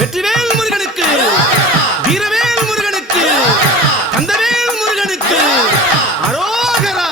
வெற்றிவேல் முருகனுக்கு, வீரவேல் முருகனுக்கு, கந்தவேல் முருகனுக்கு அரோகரா.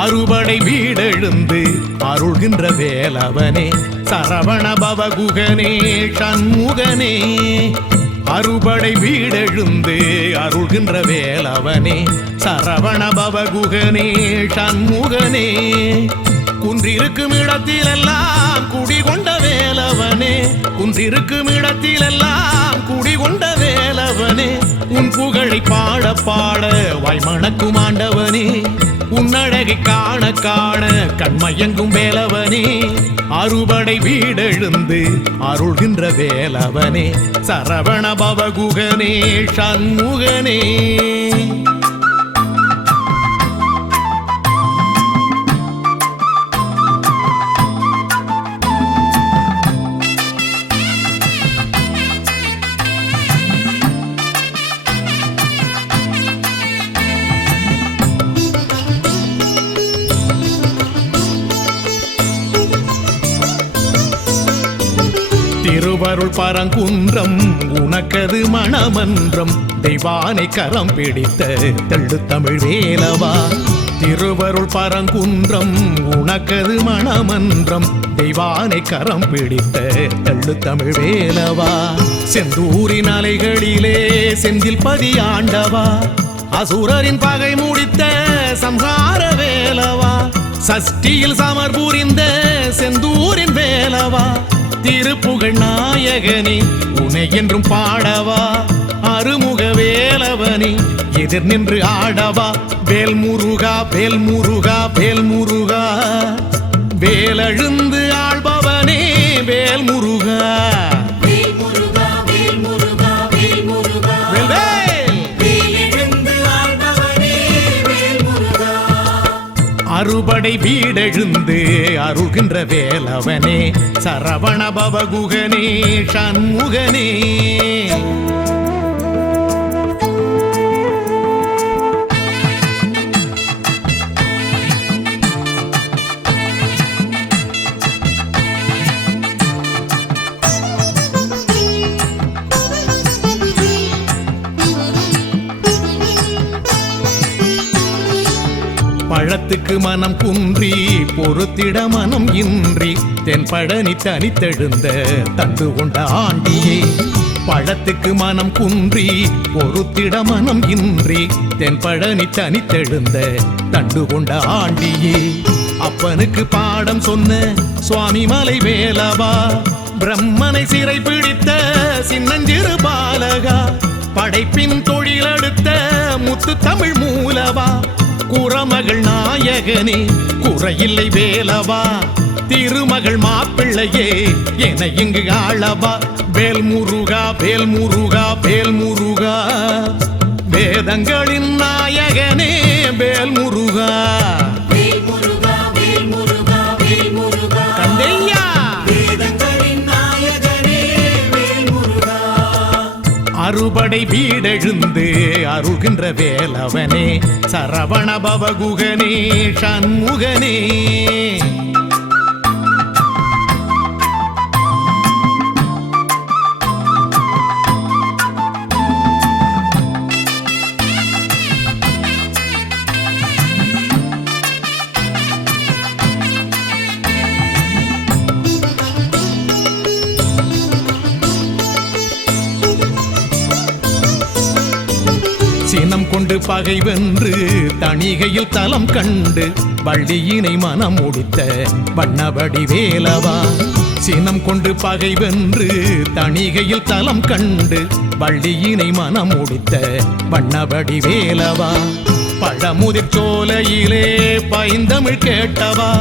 அறுபடை வீடெழுந்து அருள்கின்ற வேலவனே சரவண பவகுகனே சண்முகனே. அறுபடை வீடெழுந்து அருள்கின்ற வேலவனே சரவண பவகுகனே சண்முகனே. குன்றிருக்கும் இடத்திலெல்லாம் குடிகொண்ட வேலவனே, குன்றிருக்கும் இடத்திலெல்லாம் குடிகொண்ட வேலவனே. உன் புகழை பாட பாட வாய்மணக்கும் ஆண்டவனே, உன்னழகை காண காண கண்மயங்கும் வேலவனே. அறுபடை வீடெழுந்து அருள்கின்ற வேலவனே சரவண பவகுகனே சண்முகனே. திருவருள் பரங்குன்றம் உனக்கது மணமன்றம், தெய்வானை கரம் பிடித்த தெள்ளு தமிழ் வேலவா. திருவருள் பரங்குன்றம் உனக்கது மணமன்றம், தெய்வானை கரம் பிடித்த தெள்ளு தமிழ் வேலவா. செந்தூரின் அலைகளிலே செந்தில் பதியாண்டவா, அசுரரின் பகை முடித்த சம்ஹார வேலவா. சஷ்டியில் சமர் புரிந்த செந்தூரின் வேலவா. திருப்புகழ் நாயகனே உனை என்றும் பாடவா. அருமுக வேலவனே எதிர் நின்று ஆடவா. வேல் முருகா வேல் முருகா வேல் முருகா, வேலழுந்து ஆள்பவனே வேல் முருகா. அறுபடை வீடெழுந்து அருள்கின்ற வேலவனே சரவண பவகுகனே சண்முகனே. பழத்துக்கு மனம் குன்றி பொறுத்திட மனம் இன்றி தென்பழனி தனித்தெழுந்த தண்டு கொண்ட ஆண்டியே. பழத்துக்கு மனம் குன்றி பொறுத்திட மனம் இன்றி தென்பழனி தனித்தெழுந்த தண்டு கொண்ட ஆண்டியே. அப்பனுக்கு பாடம் சொன்ன சுவாமி மலை வேலவா. பிரம்மனை சிறை பிடித்த சின்னஞ்சிறு பாலகா. படைப்பின் தொழிலெடுத்த முத்து தமிழ் மூலவா. குறமகள் நாயகனே குறையில்லை வேலவா. திருமகள் மாப்பிள்ளையே என இங்கு ஆளவா. வேல் முருகா வேல் முருகா வேல் முருகா, வேதங்களின் நாயகனே வேல் முருகா. கந்தையா அறுபடை வீடெழுந்து அருள்கின்ற வேலவனே சரவண பவகுகனே சண்முகனே. சினம் கொண்டு பகை வென்று தணிகையில் தலம் கண்டு வள்ளியினை மனம் முடித்த வண்ணபடி வேலவா. சினம் கொண்டு பகை வென்று தணிகையில் தலம் கண்டு வள்ளியினை மனம் முடித்த வண்ணபடி வேலவா. பழமுதிர் சோலையிலே பைந்தமிழ் கேட்டவா.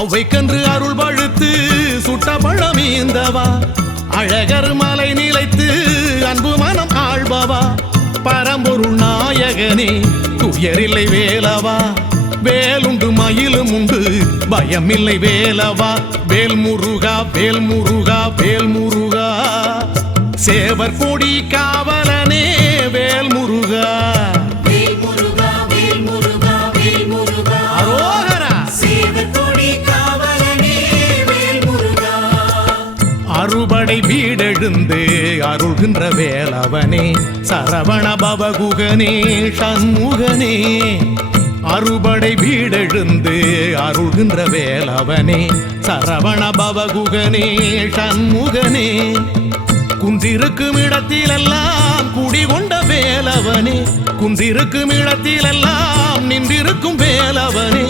அவ்வைக்கன்று அருள் பழுத்து சுட்ட பழமீந்தவா. அழகர் மலை நிலைத்து அன்பு மனம் ஆழ்பவா. பரம்பொருள் நாயக மகனே துயரில்லை வேலவா வேலுண்டு மயிலும் உண்டு பயமில்லை வேலவா வேல் முருகா வேல் முருகா வேல் முருகா சேவர் கொடி காவலனே வேல் முருகா வேல் முருகா வேல் முருகா வேல் முருகா அரோகரா சேவர் கொடி காவலனே வேல் முருகா அறுபடை வீடெழுந்து அருள்கின்ற வேலவனே சரவண பவகுகனே சண்முகனே அறுபடை வீடெழுந்து அருள்கின்ற வேலவனே சரவண பவகுகனே சண்முகனே குந்திருக்கும் இடத்திலெல்லாம் குடிகொண்ட வேலவனே குந்திருக்கும் இடத்திலெல்லாம் நின்றிருக்கும் வேலவனே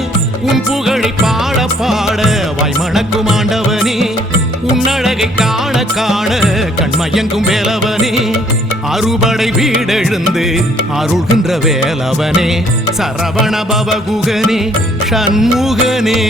உன் புகழை பாட பாட வாய்மணக்கும் ஆண்டவனே உன்னழகை காண காண கண்மயங்கும் வேலவனே அறுபடை வீடெழுந்து அருள்கின்ற வேலவனே சரவண பவகுகனே சண்முகனே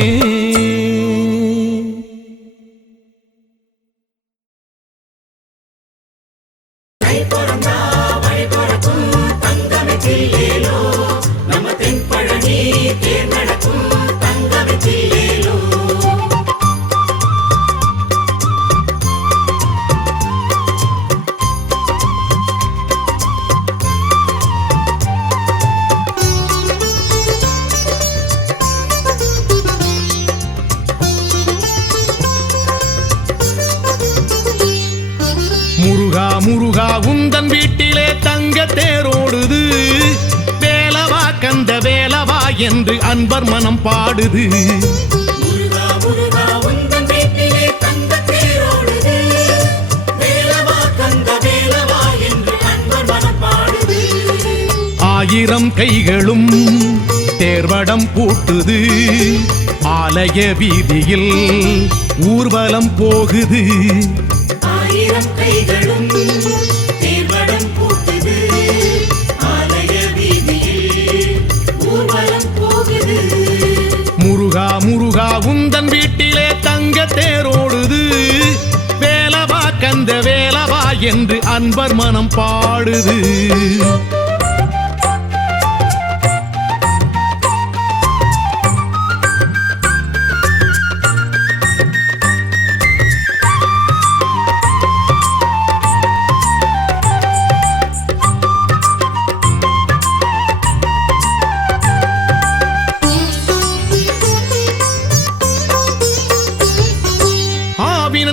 முருகா முருகா உந்தன் வீட்டிலே தங்க தேரோடுது வேலவா கந்த வேலவா என்று அன்பர் மனம் பாடுது முருகா முருகா உந்தன் வீட்டிலே தங்க தேரோடுது வேலவா கந்த வேலவா என்று அன்பர் மனம் பாடுது ஆயிரம் கைகளும் தேர்வடம் பூட்டுது ஆலய வீதியில் ஊர்வலம் போகுது ஆயிரம் கைகளும் தேர்வடம் பூட்டுது ஆலய வீதியில் ஊர்வலம் போகுது முருகா முருகா உந்தன் வீட்டிலே தங்க தேரோடுது வேலவா கந்த வேலவா என்று அன்பர் மனம் பாடுது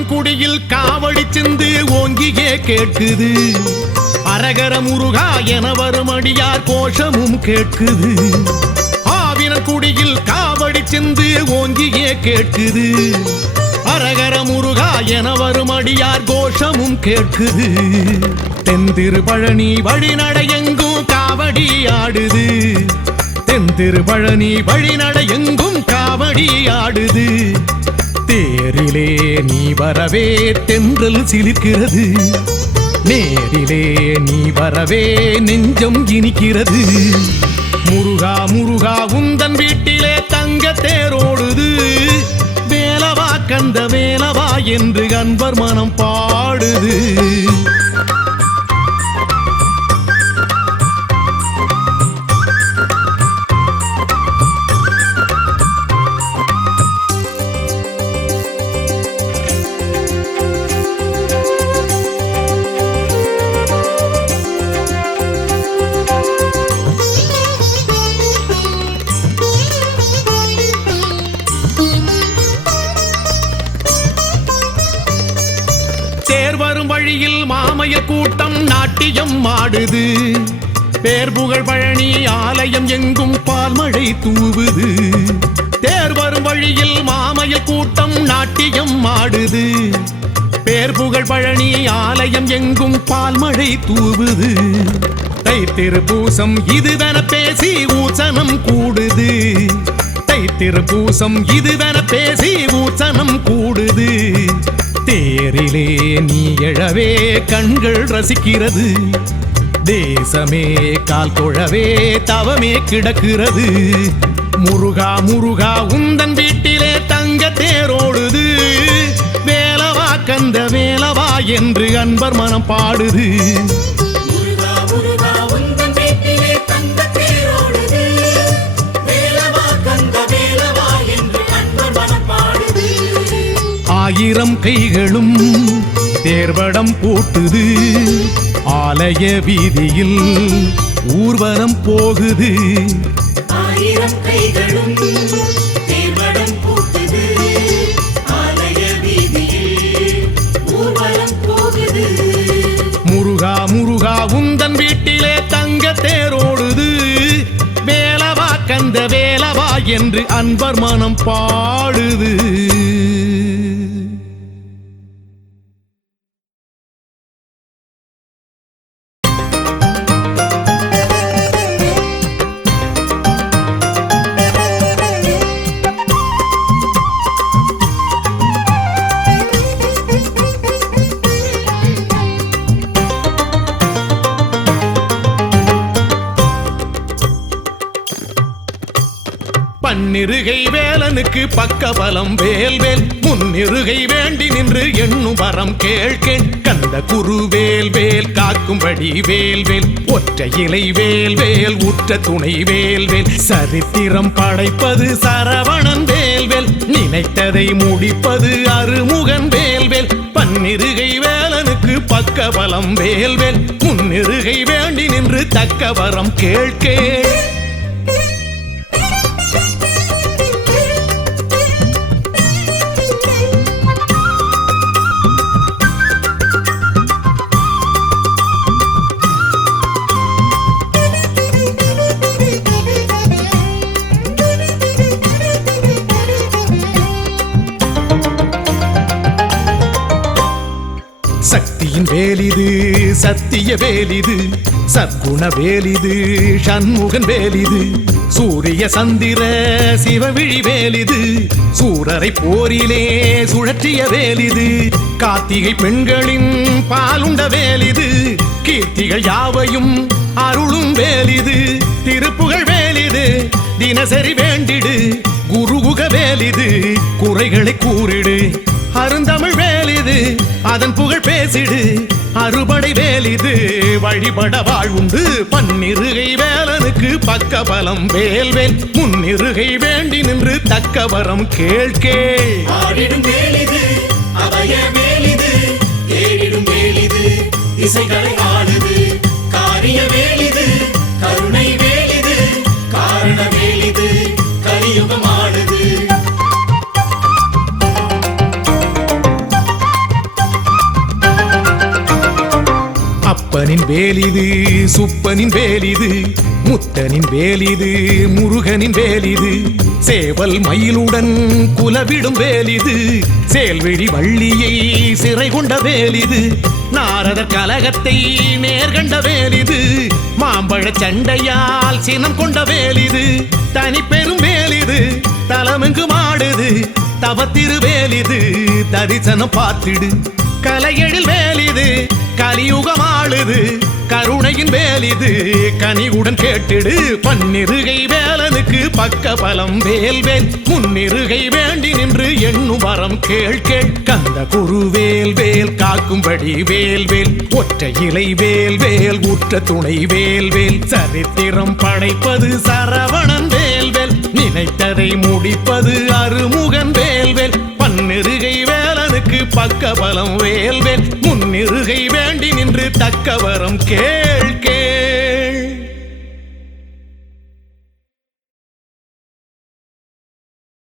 குடியில் காவடி சிந்து ஓங்கியே கேட்குது அரகர முருகா என வரும் அடியார் கோஷமும் கேட்குது ஆவின குடியில் காவடி சிந்து ஓங்கியே கேட்குது அரகர முருகா என வரும் அடியார் கோஷமும் கேட்குது தென்திரு பழனி வழிநடை எங்கும் காவடி ஆடுது தென்திரு பழனி வழிநடை எங்கும் காவடி ஆடுது தேரிலே நீ வரவே தென்றல் சிலிர்க்கிறது நேரிலே நீ வரவே நெஞ்சம் இனிக்கிறது முருகா முருகா உந்தன் வீட்டிலே தங்க தேரோடுது வேலவா கந்த வேலவா என்று அன்பர் மனம் பாடுது வழியில் மாமய கூட்டம் நாட்டியம் ஆடுது பேர் புகழ் பழனி ஆலயம் எங்கும் பால்மழை தூவுது தேர் வரும் வழியில் மாமய கூட்டம் நாட்டியம் ஆடுது பேர் புகழ் பழனி ஆலயம் எங்கும் பால்மழை தூவுது தைத்திரு பூசம் இதுவென பேசி ஊசனம் கூடுது தைத்திரு பூசம் இதுவென பேசி ஊசனம் கூடுது தேரிலே நீ எழவே கண்கள் ரசிக்கிறது தேசமே கால் தொழவே தவமே கிடக்கிறது முருகா முருகா உந்தன் வீட்டிலே தங்க தேரோடுது வேலவா கந்த வேலவா என்று அன்பர் மனம் பாடுது முருகா முருகா உந்தன் வீட்டிலே தங்க ஆயிரம் கைகளும் தேர்வடம் போட்டுது ஆலய வீதியில் ஊர்வலம் போகுது ஆயிரம் கைகளும் தேர்வடம் பூட்டுது ஆலய வீதியில் ஊர்வலம் போகுது முருகா முருகா உந்தன் வீட்டிலே தங்க தேரோடுது வேலவா கந்த வேலவா என்று அன்பர் மனம் பாடுது பன்னிருகை வேலனுக்கு பக்கபலம் வேல்வேல் முன்னிருகை வேண்டி நின்று எண்ணும் வரம் கேள்கேன் கந்த குரு வேல்வேல் காக்கும்படி வேல்வேல் ஒற்றை இலை வேல்வேல் உற்ற துணை வேல்வேல் சரித்திரம் படைப்பது சரவணன் வேல்வேல் நினைத்ததை முடிப்பது அருமுகன் வேல்வேல் பன்னிருகை வேலனுக்கு பக்கபலம் வேல்வேல் முன்னிருகை வேண்டி நின்று தக்க வரம் கேள்கேன் சக்தியின் வேலிது சத்திய வேலிது சத்குண வேலிது சண்முகன் வேலிது சூரிய சந்திர சிவவிழி வேலிது சூரரை போரிலே சுழற்றிய வேலிது கார்த்திகை பெண்களின் பாலுண்ட வேலிது கீர்த்திகள் யாவையும் அருளும் வேலிது திருப்புகழ் வேலிது தினசரி வேண்டிடு குருகுக வேலிது குறைகளை கூறிடு அருந்தமிழ் வேலிது அதன் புகழ் பேசிடு அறுபடை வேலிது வழிபட வாழ்வுண்டு பன்னிருகை வேலனுக்கு பக்கபலம் வேல்வேல் முன்னிருகை வேண்டி நின்று தக்க வரம் கேள்கேள் ஆடிடும் வேலிது அபய வேலிது தேடிடும் வேலிது திசைகளை ஆளுது காரிய வேலிது கருணை வேலிது காரண வேலிது கலியுகம் ஆளுது அப்பனின் வேலிது சுப்பனின் வேலிது முத்தனின் வேலிது முருகனின் வேலிது சேவல் மயிலுடன் குலவிடும் வேலிது சேல்விழி வள்ளியை சிறை கொண்ட வேலிது நாரதர் கலகத்தை நேர்கண்ட வேலிது மாம்பழ சண்டையால் சினம் கொண்ட வேலிது தனி பெரும் வேலிது தலமெங்கு மாடுது தவத்திரு வேலிது தரிசனம் பார்த்திடு கலையெழில் வேலிது கலியுகம் ஆளுது கருணையின் வேலிது கனிவுடன் கேட்டிடு பன்னிருகை வேலனுக்கு பக்கபலம் வேல்வேல் முன்னிருகை வேண்டி நின்று எண்ணும் வரம் கேள்கேள் கந்த குரு வேல்வேல் காக்கும்படி வேல்வேல் ஒற்றை இலை வேல்வேல் உற்ற துணை வேல்வேல் சரித்திரம் படைப்பது சரவணன் வேல்வேல் நினைத்ததை முடிப்பது அருமுகன் வேல்வேல் பன்னிருகை வேலனுக்கு பக்கபலம் வேல்வேல் முன்னிருகை வேண்டி நின்று தக்க வரம் கேள்கேள்